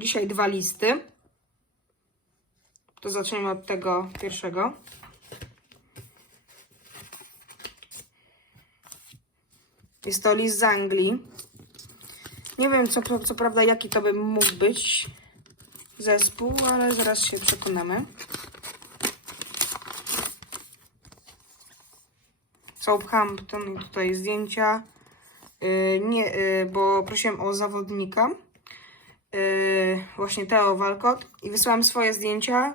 dzisiaj dwa listy. To zaczniemy od tego pierwszego. Jest to list z Anglii. Nie wiem, co, co prawda, jaki to by mógł być zespół, ale zaraz się przekonamy. Southampton i tutaj zdjęcia. Yy, nie, yy, bo prosiłem o zawodnika. Yy, właśnie Teo Walcott i wysłałem swoje zdjęcia.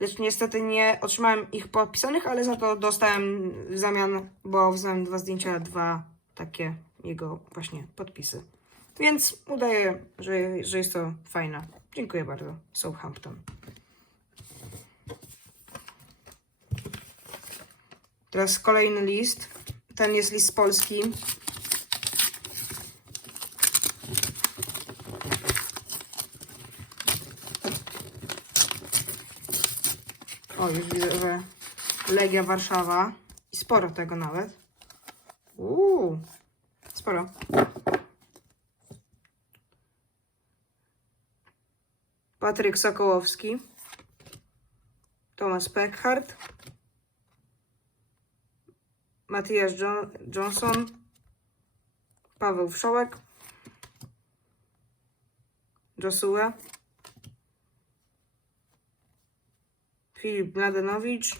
Lecz niestety nie otrzymałem ich podpisanych, ale za to dostałem w zamian, bo wysłałem dwa zdjęcia, dwa takie jego właśnie podpisy. Więc udaję, że, że jest to fajne. Dziękuję bardzo. Southampton. Teraz kolejny list. Ten jest list z Polski. O, już widzę, że Legia Warszawa. I sporo tego nawet. Uuu, sporo. Patryk Sokołowski. Tomasz Peckhardt. Matthias jo Johnson. Paweł Wszołek. Josue. Filip Mladenowicz.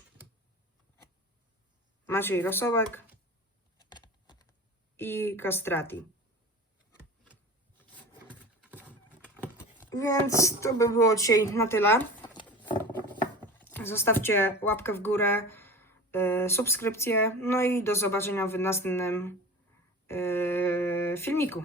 Maciej Rosołek. I Castrati. Więc to by było dzisiaj na tyle. Zostawcie łapkę w górę, y, subskrypcję, no i do zobaczenia w następnym y, filmiku.